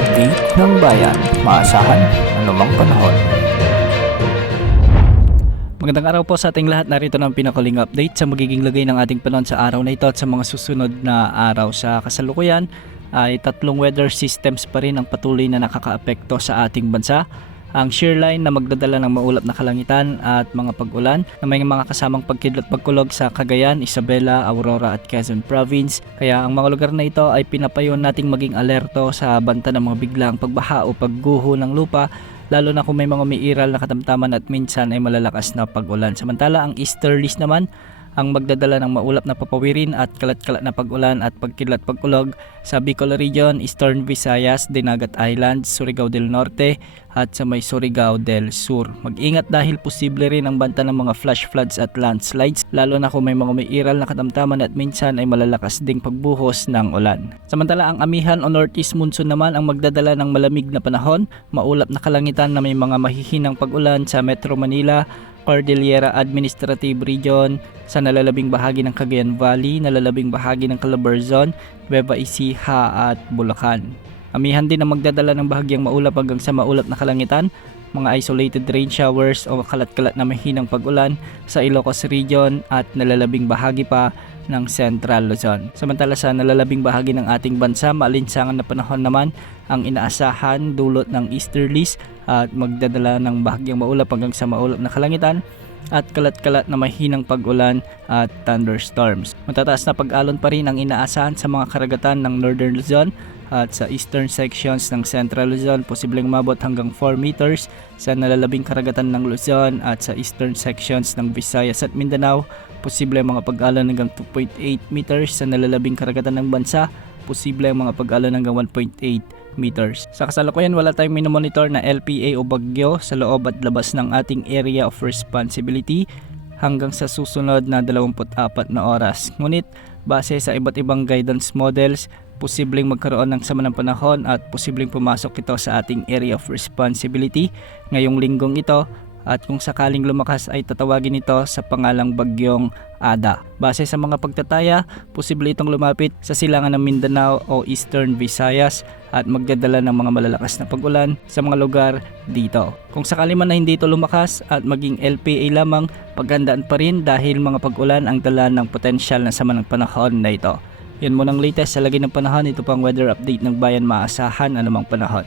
update ng bayan, maasahan anumang panahon. Magandang araw po sa ating lahat. Narito ng pinakuling update sa magiging lagay ng ating panahon sa araw na ito at sa mga susunod na araw. Sa kasalukuyan ay tatlong weather systems pa rin ang patuloy na nakakaapekto sa ating bansa. Ang shear line na magdadala ng maulap na kalangitan at mga pag-ulan na may mga kasamang pagkidlat pagkulog sa Cagayan, Isabela, Aurora at Quezon Province. Kaya ang mga lugar na ito ay pinapayon nating maging alerto sa banta ng mga biglaang pagbaha o pagguho ng lupa, lalo na kung may mga umiiral na katamtaman at minsan ay malalakas na pag-ulan. Samantala ang easterlies naman ang magdadala ng maulap na papawirin at kalat-kalat na pag-ulan at pagkidlat pagkulog sa Bicol Region, Eastern Visayas, Dinagat Islands, Surigao del Norte at sa may Surigao del Sur. Mag-ingat dahil posible rin ang banta ng mga flash floods at landslides, lalo na kung may mga umiiral na katamtaman at minsan ay malalakas ding pagbuhos ng ulan. Samantala ang amihan o northeast monsoon naman ang magdadala ng malamig na panahon, maulap na kalangitan na may mga mahihinang pag-ulan sa Metro Manila, Cordillera Administrative Region, sa nalalabing bahagi ng Cagayan Valley, nalalabing bahagi ng Calabarzon, Nueva Ecija at Bulacan. Amihan din ang magdadala ng bahagyang maulap hanggang sa maulap na kalangitan, mga isolated rain showers o kalat-kalat na mahinang pag-ulan sa Ilocos Region at nalalabing bahagi pa ng Central Luzon. Samantala sa nalalabing bahagi ng ating bansa, maalinsangan na panahon naman ang inaasahan dulot ng easterlies at magdadala ng bahagyang maulap hanggang sa maulap na kalangitan at kalat-kalat na mahinang pag-ulan at thunderstorms. Matataas na pag-alon pa rin ang inaasahan sa mga karagatan ng Northern Luzon at sa eastern sections ng Central Luzon, posibleng mabot hanggang 4 meters sa nalalabing karagatan ng Luzon at sa eastern sections ng Visayas at Mindanao, posible mga pag-alon hanggang 2.8 meters sa nalalabing karagatan ng bansa, posible ang mga pag-alon hanggang 1.8 meters. Sa kasalukuyan wala tayong minomonitor na LPA o bagyo sa loob at labas ng ating area of responsibility hanggang sa susunod na 24 na oras. Ngunit base sa iba't ibang guidance models, posibleng magkaroon ng sama ng panahon at posibleng pumasok ito sa ating area of responsibility ngayong linggong ito, at kung sakaling lumakas ay tatawagin ito sa pangalang bagyong Ada. Base sa mga pagtataya, posible itong lumapit sa silangan ng Mindanao o Eastern Visayas at magdadala ng mga malalakas na pag-ulan sa mga lugar dito. Kung sakali man na hindi ito lumakas at maging LPA lamang, paghandaan pa rin dahil mga pag-ulan ang dala ng potensyal na sama ng panahon na ito. Yan muna ang latest sa lagi ng panahon. Ito pang weather update ng bayan, maasahan anumang panahon.